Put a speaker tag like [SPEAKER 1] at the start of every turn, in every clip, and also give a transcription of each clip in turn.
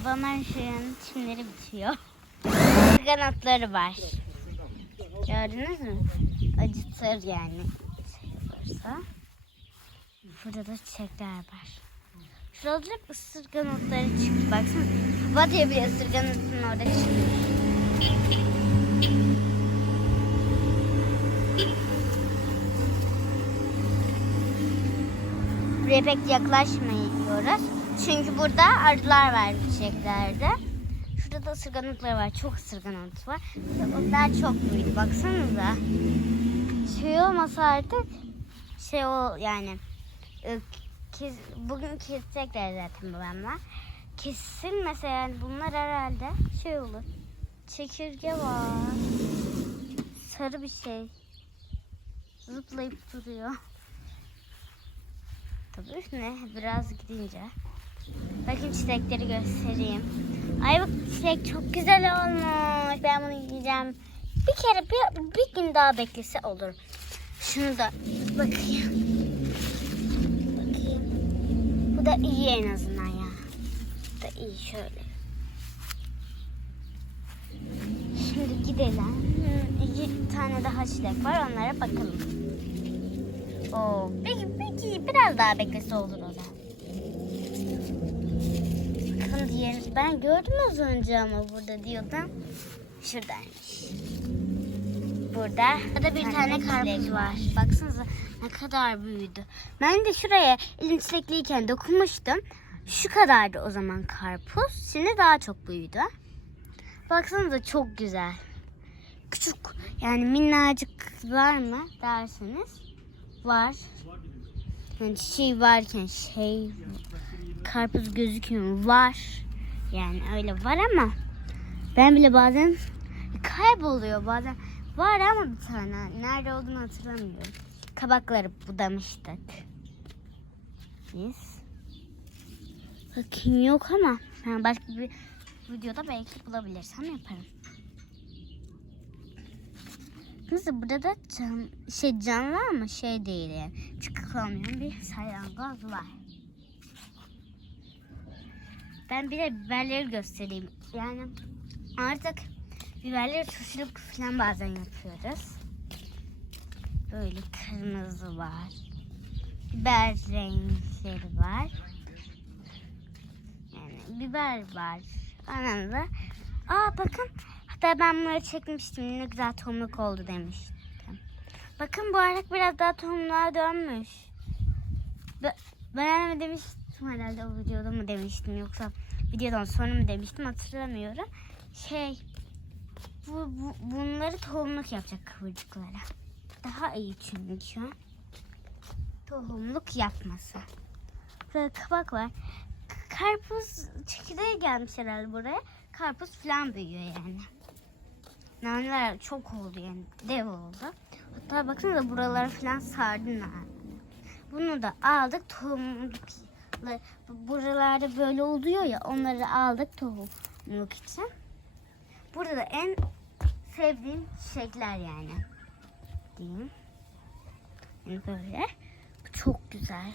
[SPEAKER 1] Babamın şeyin çimleri bitiyor. Kanatları var. Gördünüz mü? Acıtır yani. Burada da çiçekler var. Şurada hep ısırgan otları çıktı. Baksana. Batıyor bir ısırgan otunun orada çıktı. Buraya pek yaklaşmıyoruz. Çünkü burada arılar var çiçeklerde. Şurada da ısırgan otları var. Çok ısırgan otu var. Otlar çok büyüdü. Baksanıza. Şey olmasa artık şey o yani e, kes, bugün kesecekler zaten babamla. Kesin mesela bunlar herhalde şey olur. Çekirge var. Sarı bir şey. Zıplayıp duruyor. Tabii üstüne biraz gidince. Bakın çiçekleri göstereyim. Ay bak çiçek çok güzel olmuş. Ben bunu yiyeceğim. Bir kere bir, bir gün daha beklese olur. Şunu da bakayım. Bakayım. Bu da iyi en azından ya. Bu da iyi şöyle. Şimdi gidelim. İki tane daha çilek var. Onlara bakalım. Oo, peki, peki biraz daha beklese olur diğerini ben gördüm az önce ama burada diyordum. Şuradaymış. Burada. Burada bir tane karpuz var. Baksanıza ne kadar büyüdü. Ben de şuraya elim çilekliyken dokunmuştum. Şu kadardı o zaman karpuz. Şimdi daha çok büyüdü. Baksanıza çok güzel. Küçük yani minnacık var mı derseniz var. Yani şey varken şey karpuz gözüküyor mu? Var. Yani öyle var ama ben bile bazen kayboluyor bazen. Var ama bir tane. Nerede olduğunu hatırlamıyorum. Kabakları budamıştık. Biz. Bakayım yok ama ben başka bir videoda belki bulabilirsem yaparım. Nasıl burada da can, şey canlı ama şey değil yani. Çıkık olmayan bir salyangoz var. Ben bir de biberleri göstereyim. Yani artık biberleri turşuluk falan bazen yapıyoruz. Böyle kırmızı var. Biber renkleri var. Yani biber var. Anlamda. Aa bakın. Hatta ben bunları çekmiştim. Ne güzel tomruk oldu demiştim. Bakın bu artık biraz daha tohumluğa dönmüş. Be- Ben mi demiştim herhalde o videoda mı demiştim yoksa videodan sonra mı demiştim hatırlamıyorum. Şey bu, bu bunları tohumluk yapacak kıvırcıklara. Daha iyi çünkü. Tohumluk yapması. Burada kabak var. Karpuz çekirdeği gelmiş herhalde buraya. Karpuz falan büyüyor yani. Naneler çok oldu yani. Dev oldu. Hatta baksanıza buraları falan sardı nane. Bunu da aldık tohumluk. Buralarda böyle oluyor ya onları aldık tohumluk için. Burada da en sevdiğim çiçekler yani. Diyeyim. Yani böyle. Bu çok güzel.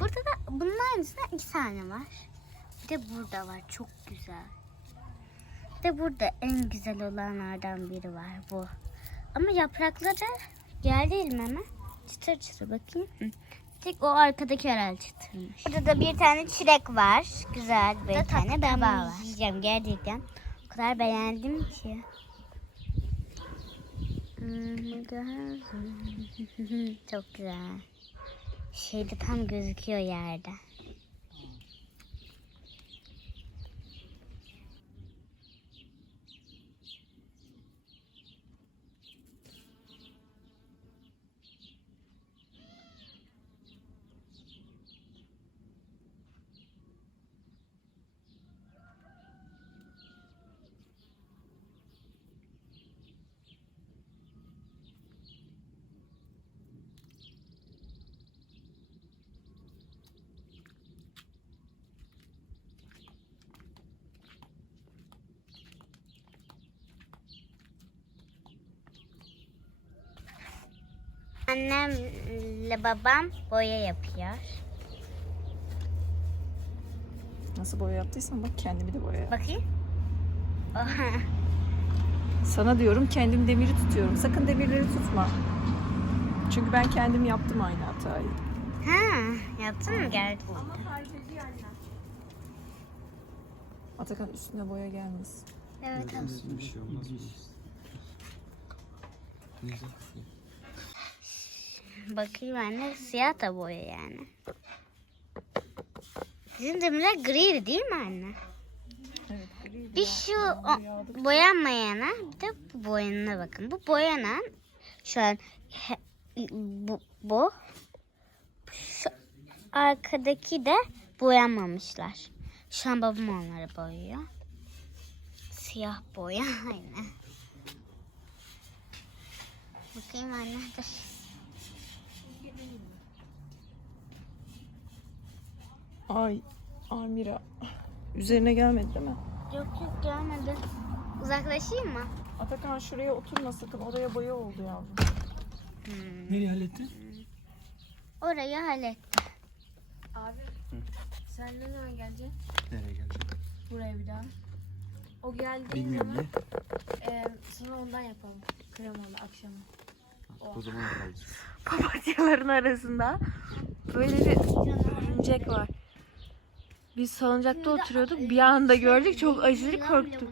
[SPEAKER 1] Burada da bunun aynısından iki tane var. Bir de burada var. Çok güzel. Bir de burada en güzel olanlardan biri var bu. Ama yaprakları gel değil mi hemen? Çıtır çıtır bakayım. Tek o arkadaki herhalde çıtırmış. Burada da bir tane çilek var. Güzel bir tane baba var. Yiyeceğim gerçekten. O kadar beğendim ki. Hmm, Çok güzel. Şeyde tam gözüküyor yerde. Annemle babam boya yapıyor.
[SPEAKER 2] nasıl boya yaptıysam bak kendimi de boya yap.
[SPEAKER 1] Bakayım. Oha.
[SPEAKER 2] Sana diyorum kendim demiri tutuyorum. Sakın demirleri tutma. Çünkü ben kendim yaptım aynı hatayı.
[SPEAKER 1] ha, yaptın mı gerçekten?
[SPEAKER 2] Atakan üstüne boya gelmesin.
[SPEAKER 1] Evet.
[SPEAKER 3] Bir şey olmaz. Neyse.
[SPEAKER 1] Bakayım anne siyah da boya yani. Bizim demirler griydi değil mi anne?
[SPEAKER 2] Evet.
[SPEAKER 1] Bir şu o, boyanmayana bir de bu boyanana bakın. Bu boyanan şu an he- bu, bu şu arkadaki de boyanmamışlar. Şu an babam onları boyuyor. Siyah boya aynen. Bakayım anne dur.
[SPEAKER 2] Ay Amira. Üzerine gelmedi değil mi?
[SPEAKER 1] Yok yok gelmedi. Uzaklaşayım mı?
[SPEAKER 2] Atakan şuraya oturma sakın. Oraya boya oldu yavrum.
[SPEAKER 1] Hmm.
[SPEAKER 3] Nereye hallettin?
[SPEAKER 1] Orayı hallettim.
[SPEAKER 4] Abi sen ne zaman geleceksin
[SPEAKER 3] Nereye gelecek?
[SPEAKER 4] buraya bir daha? O geldiği
[SPEAKER 3] Bilmiyorum
[SPEAKER 4] zaman e, sana ondan yapalım. Kremalı akşam.
[SPEAKER 3] O zaman kaldı.
[SPEAKER 4] Papatyaların arasında böyle bir örümcek var. Biz salıncakta oturuyorduk. Bir anda gördük. Çok aşırı korktuk.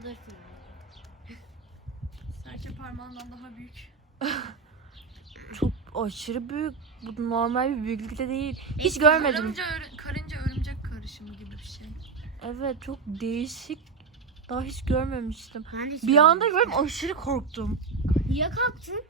[SPEAKER 4] Serçe parmağından daha büyük. çok aşırı büyük. Bu normal bir büyüklükte değil. Hiç görmedim.
[SPEAKER 5] Karınca, örü- karınca örümcek karışımı gibi bir şey.
[SPEAKER 4] Evet çok değişik. Daha hiç görmemiştim.
[SPEAKER 1] Ben de hiç
[SPEAKER 4] Bir anda
[SPEAKER 1] görmedim.
[SPEAKER 4] gördüm aşırı korktum.
[SPEAKER 1] Niye kalktın?